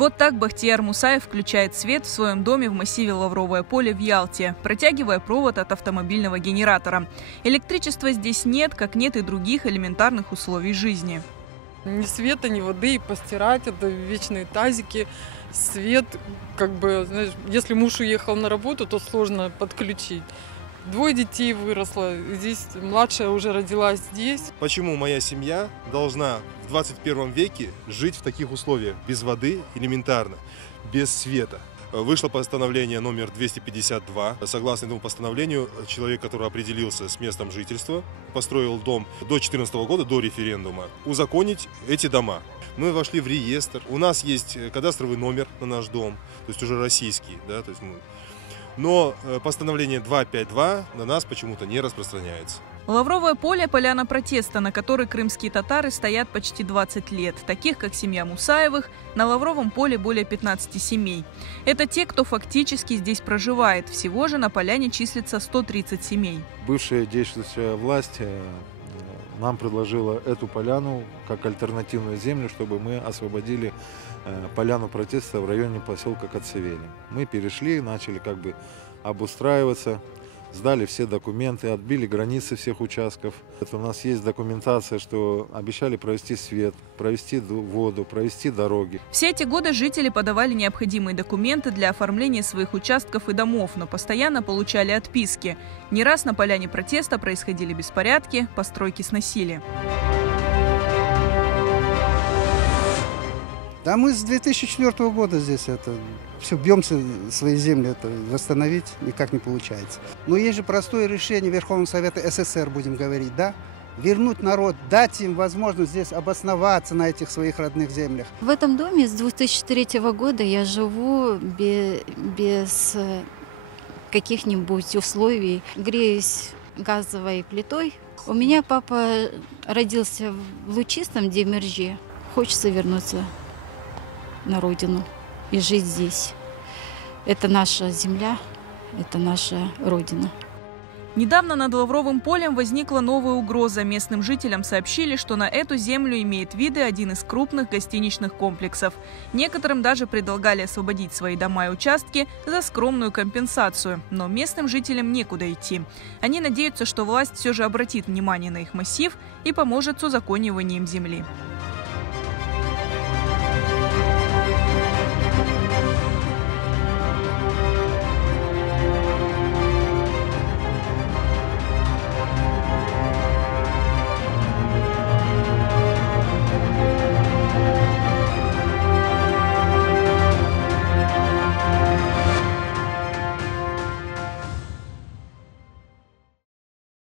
Вот так Бахтияр Мусаев включает свет в своем доме в массиве Лавровое поле в Ялте, протягивая провод от автомобильного генератора. Электричества здесь нет, как нет и других элементарных условий жизни. Ни света, ни воды, и постирать, это вечные тазики, свет, знаешь, если муж уехал на работу, то сложно подключить. 2 детей выросло, здесь младшая уже родилась здесь. Почему моя семья должна в 21 веке жить в таких условиях? Без воды элементарно, без света. Вышло постановление номер 252. Согласно этому постановлению, человек, который определился с местом жительства, построил дом до 2014 года, до референдума, узаконить эти дома. Мы вошли в реестр, у нас есть кадастровый номер на наш дом, то есть уже российский, да, то есть но постановление 252 на нас почему-то не распространяется. Лавровое поле – поляна протеста, на которой крымские татары стоят почти 20 лет. Таких, как семья Мусаевых, на Лавровом поле более 15 семей. Это те, кто фактически здесь проживает. Всего же на поляне числится 130 семей. Бывшая действующая власть нам предложила эту поляну как альтернативную землю, чтобы мы освободили поляну протеста в районе поселка Коцевели. Мы перешли, начали обустраиваться, сдали все документы, отбили границы всех участков. У нас есть документация, что обещали провести свет, провести воду, провести дороги. Все эти годы жители подавали необходимые документы для оформления своих участков и домов, но постоянно получали отписки. Не раз на поляне протеста происходили беспорядки, постройки сносили. Да мы с 2004 года здесь все бьемся, свои земли восстановить никак не получается. Но есть же простое решение Верховного Совета СССР, будем говорить, да? Вернуть народ, дать им возможность здесь обосноваться на этих своих родных землях. В этом доме с 2003 года я живу без каких-нибудь условий, греюсь газовой плитой. У меня папа родился в Лучистом Демирже, хочется вернуться на родину и жить здесь. Это наша земля, это наша родина. Недавно над Лавровым полем возникла новая угроза. Местным жителям сообщили, что на эту землю имеет виды один из крупных гостиничных комплексов. Некоторым даже предлагали освободить свои дома и участки за скромную компенсацию. Но местным жителям некуда идти. Они надеются, что власть все же обратит внимание на их массив и поможет с узакониванием земли.